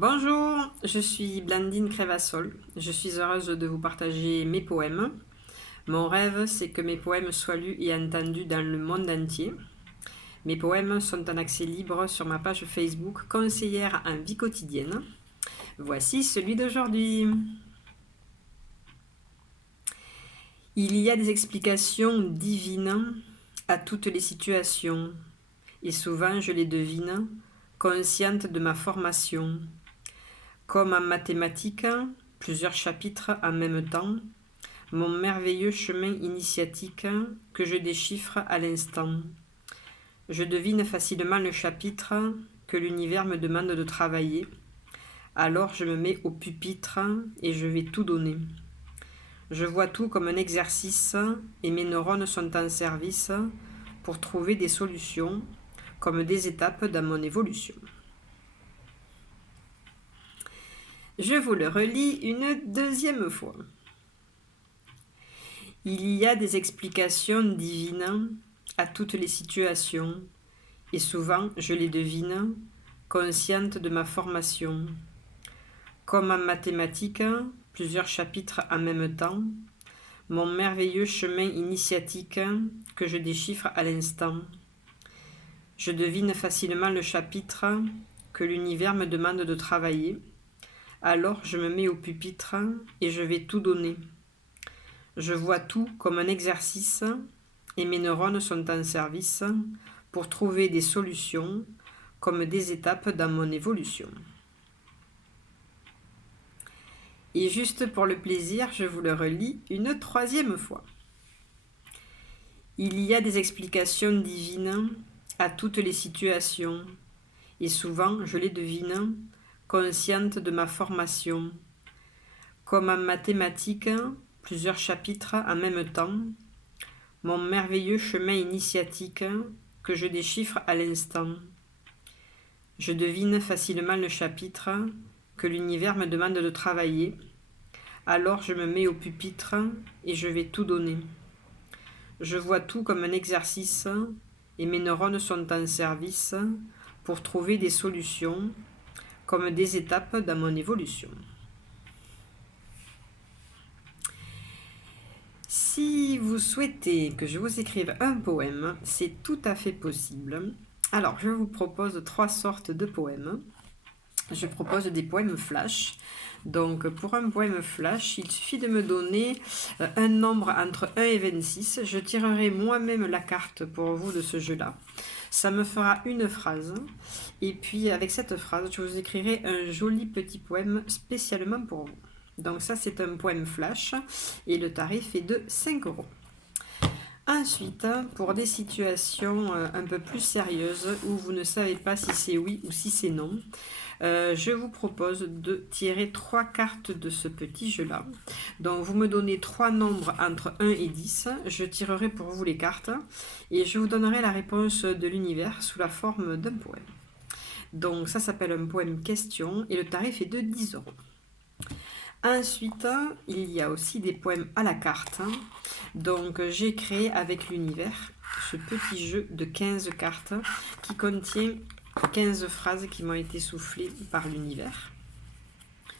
Bonjour, je suis Blandine Crévassol. Je suis heureuse de vous partager mes poèmes. Mon rêve, c'est que mes poèmes soient lus et entendus dans le monde entier. Mes poèmes sont en accès libre sur ma page Facebook Conseillère en vie quotidienne. Voici celui d'aujourd'hui. Il y a des explications divines à toutes les situations, et souvent je les devine, consciente de ma formation. Comme en mathématiques, plusieurs chapitres en même temps, mon merveilleux chemin initiatique que je déchiffre à l'instant. Je devine facilement le chapitre que l'univers me demande de travailler. Alors je me mets au pupitre et je vais tout donner. Je vois tout comme un exercice et mes neurones sont en service pour trouver des solutions comme des étapes dans mon évolution. Je vous le relis une deuxième fois. Il y a des explications divines à toutes les situations, et souvent je les devine, consciente de ma formation. Comme en mathématiques, plusieurs chapitres en même temps, mon merveilleux chemin initiatique que je déchiffre à l'instant. Je devine facilement le chapitre que l'univers me demande de travailler. Alors je me mets au pupitre et je vais tout donner. Je vois tout comme un exercice et mes neurones sont en service pour trouver des solutions comme des étapes dans mon évolution. Et juste pour le plaisir, je vous le relis une troisième fois. Il y a des explications divines à toutes les situations, et souvent je les devine, consciente de ma formation. Comme en mathématiques, plusieurs chapitres en même temps, mon merveilleux chemin initiatique que je déchiffre à l'instant. Je devine facilement le chapitre que l'univers me demande de travailler. Alors je me mets au pupitre et je vais tout donner. Je vois tout comme un exercice et mes neurones sont en service pour trouver des solutions comme des étapes dans mon évolution. Si vous souhaitez que je vous écrive un poème, c'est tout à fait possible. Alors, je vous propose 3 sortes de poèmes. Je propose des poèmes flash. Donc, pour un poème flash, il suffit de me donner un nombre entre 1 et 26. Je tirerai moi-même la carte pour vous de ce jeu-là. Ça me fera une phrase. Et puis, avec cette phrase, je vous écrirai un joli petit poème spécialement pour vous. Donc ça, c'est un poème flash et le tarif est de 5 euros. Ensuite, pour des situations un peu plus sérieuses où vous ne savez pas si c'est oui ou si c'est non, je vous propose de tirer 3 cartes de ce petit jeu-là. Donc vous me donnez 3 nombres entre 1 et 10, je tirerai pour vous les cartes et je vous donnerai la réponse de l'univers sous la forme d'un poème. Donc ça s'appelle un poème question et le tarif est de 10 euros. Ensuite, il y a aussi des poèmes à la carte. Donc, j'ai créé avec l'univers ce petit jeu de 15 cartes qui contient 15 phrases qui m'ont été soufflées par l'univers.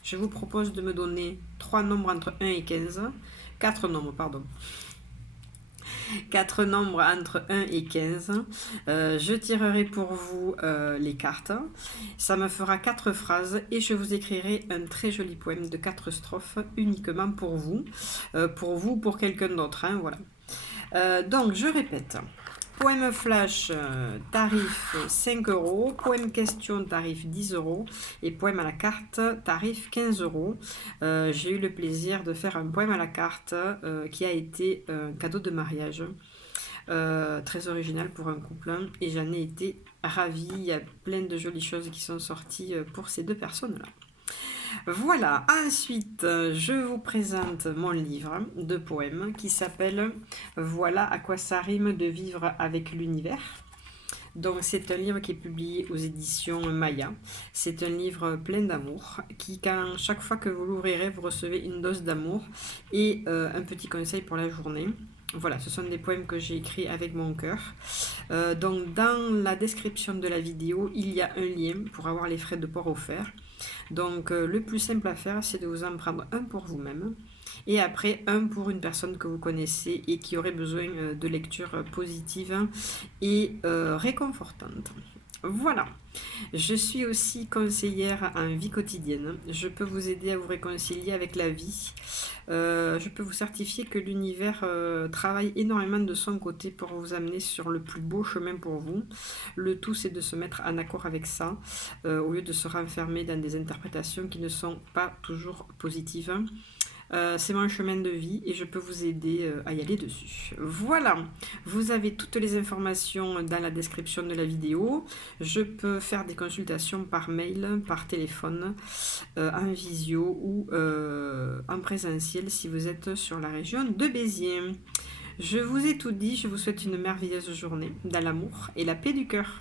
Je vous propose de me donner 3 nombres entre 1 et 15. 4 nombres, pardon. 4 nombres entre 1 et 15. Je tirerai pour vous les cartes. Ça me fera 4 phrases et je vous écrirai un très joli poème de 4 strophes uniquement pour vous, pour quelqu'un d'autre. Hein, voilà. Donc, je répète. Poème flash, tarif 5 euros. Poème question, tarif 10 euros. Et poème à la carte, tarif 15 euros. J'ai eu le plaisir de faire un poème à la carte qui a été un cadeau de mariage. Très original pour un couple. Et j'en ai été ravie. Il y a plein de jolies choses qui sont sorties pour ces deux personnes-là. Voilà, ensuite je vous présente mon livre de poèmes qui s'appelle « Voilà à quoi ça rime de vivre avec l'univers ». Donc c'est un livre qui est publié aux éditions Maya. C'est un livre plein d'amour qui, chaque fois que vous l'ouvrirez, vous recevez une dose d'amour et un petit conseil pour la journée. Voilà, ce sont des poèmes que j'ai écrits avec mon cœur. Donc dans la description de la vidéo, il y a un lien pour avoir les frais de port offerts. Donc le plus simple à faire, c'est de vous en prendre un pour vous-même et après un pour une personne que vous connaissez et qui aurait besoin de lecture positive et réconfortante. Voilà, je suis aussi conseillère en vie quotidienne. Je peux vous aider à vous réconcilier avec la vie. Je peux vous certifier que l'univers travaille énormément de son côté pour vous amener sur le plus beau chemin pour vous. Le tout, c'est de se mettre en accord avec ça, au lieu de se renfermer dans des interprétations qui ne sont pas toujours positives. C'est mon chemin de vie et je peux vous aider à y aller dessus. Voilà, vous avez toutes les informations dans la description de la vidéo. Je peux faire des consultations par mail, par téléphone, en visio ou en présentiel si vous êtes sur la région de Béziers. Je vous ai tout dit, je vous souhaite une merveilleuse journée dans l'amour et la paix du cœur.